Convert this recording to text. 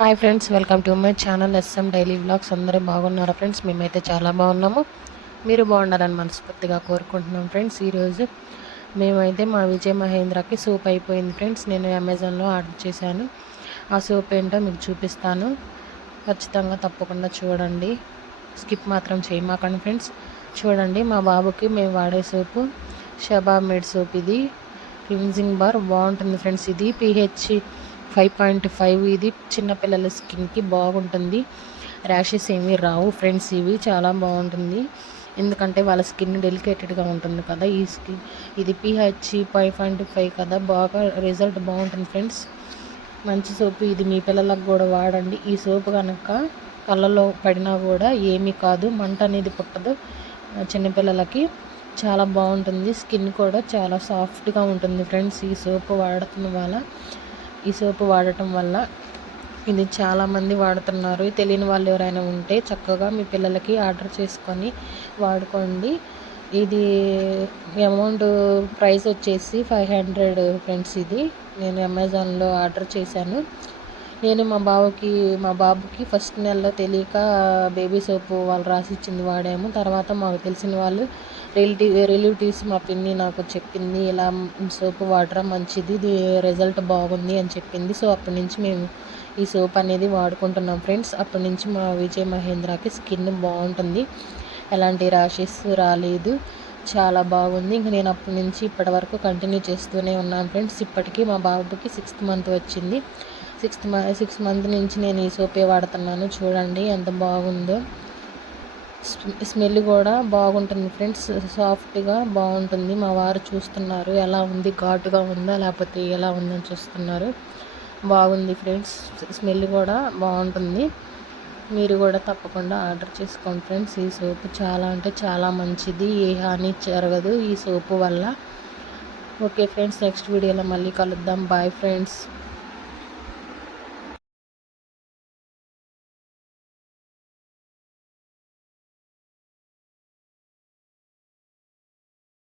Hi friends welcome to my channel SM daily vlogs. అందరూ బాగున్నారా friends? మేమైతే చాలా బాగున్నాము. మీరు బాగుండాలని మనస్ఫూర్తిగా కోరుకుంటున్నాం ఫ్రెండ్స్. ఈరోజు మేమైతే మా విజయ్ మహేంద్రకి సూప్ అయిపోయింది ఫ్రెండ్స్. నేను అమెజాన్లో ఆర్డర్ చేశాను. ఆ సూప్ ఏంటో మీకు చూపిస్తాను. ఖచ్చితంగా తప్పకుండా చూడండి. స్కిప్ మాత్రం చేయమాకండి ఫ్రెండ్స్. చూడండి మా బాబుకి మేము వాడే సూపు షబాబ్ మేడ్ సోప్ ఇది. క్లిన్జింగ్ బార్ బాగుంటుంది ఫ్రెండ్స్. ఇది పిహెచ్ ఫైవ్ పాయింట్ ఫైవ్ ఇది చిన్నపిల్లల స్కిన్కి బాగుంటుంది. ర్యాషెస్ ఏమీ రావు. ఫ్రెండ్స్ ఇవి చాలా బాగుంటుంది. ఎందుకంటే వాళ్ళ స్కిన్ డెలికేటెడ్గా ఉంటుంది కదా ఈ స్కిన్. ఇది పిహెచ్ ఫైవ్ పాయింట్ ఫైవ్ కదా. బాగా రిజల్ట్ బాగుంటుంది ఫ్రెండ్స్. మంచి సోపు ఇది మీ పిల్లలకు కూడా వాడండి. ఈ సోపు కనుక కళ్ళలో పడినా కూడా ఏమీ కాదు. మంట అనేది పుట్టదు. చిన్నపిల్లలకి చాలా బాగుంటుంది. స్కిన్ కూడా చాలా సాఫ్ట్గా ఉంటుంది ఫ్రెండ్స్. ఈ సోపు వాడటం వల్ల ఈ సోపు వాడటం వల్ల ఇది చాలామంది వాడుతున్నారు. తెలియని వాళ్ళు ఎవరైనా ఉంటే చక్కగా మీ పిల్లలకి ఆర్డర్ చేసుకొని వాడుకోండి. ఇది అమౌంట్ ప్రైస్ వచ్చేసి ఫైవ్ హండ్రెడ్ ఫ్రెండ్స్ ఇది. నేను అమెజాన్లో ఆర్డర్ చేశాను. నేను మా బాబుకి మా బాబుకి ఫస్ట్ నెలలో తెలియక బేబీ సోపు వాళ్ళు రాసి ఇచ్చింది వాడాము. తర్వాత మాకు తెలిసిన వాళ్ళు రిలేటివ్ రిలేటివ్స్ మా పిన్ని నాకు చెప్పింది ఇలా సోపు వాడడం మంచిది ఇది రిజల్ట్ బాగుంది అని చెప్పింది. సో అప్పటి నుంచి మేము ఈ సోప్ అనేది వాడుకుంటున్నాం ఫ్రెండ్స్ అప్పటి నుంచి మా విజయ్ మహేంద్రకి స్కిన్ బాగుంటుంది. ఎలాంటి ర్యాషెస్ రాలేదు. చాలా బాగుంది. ఇంక నేను అప్పటి నుంచి ఇప్పటి వరకు కంటిన్యూ చేస్తూనే ఉన్నాను ఫ్రెండ్స్ ఇప్పటికీ మా బాబుకి సిక్స్త్ మంత్ వచ్చింది. సిక్స్త్ సిక్స్ మంత్ నుంచి నేను ఈ సోపే వాడుతున్నాను. చూడండి ఎంత బాగుందో. స్మెల్ కూడా బాగుంటుంది ఫ్రెండ్స్. సాఫ్ట్గా బాగుంటుంది. మా వారు చూస్తున్నారు ఎలా ఉంది ఘాటుగా ఉందా లేకపోతే ఎలా ఉందని చూస్తున్నారు. బాగుంది ఫ్రెండ్స్. స్మెల్ కూడా బాగుంటుంది. మీరు కూడా తప్పకుండా ఆర్డర్ చేసుకోండి ఫ్రెండ్స్. ఈ సోపు చాలా అంటే చాలా మంచిది. ఏ హాని జరగదు ఈ సోపు వల్ల. ఓకే ఫ్రెండ్స్ నెక్స్ట్ వీడియోలో మళ్ళీ కలుద్దాం. Bye friends.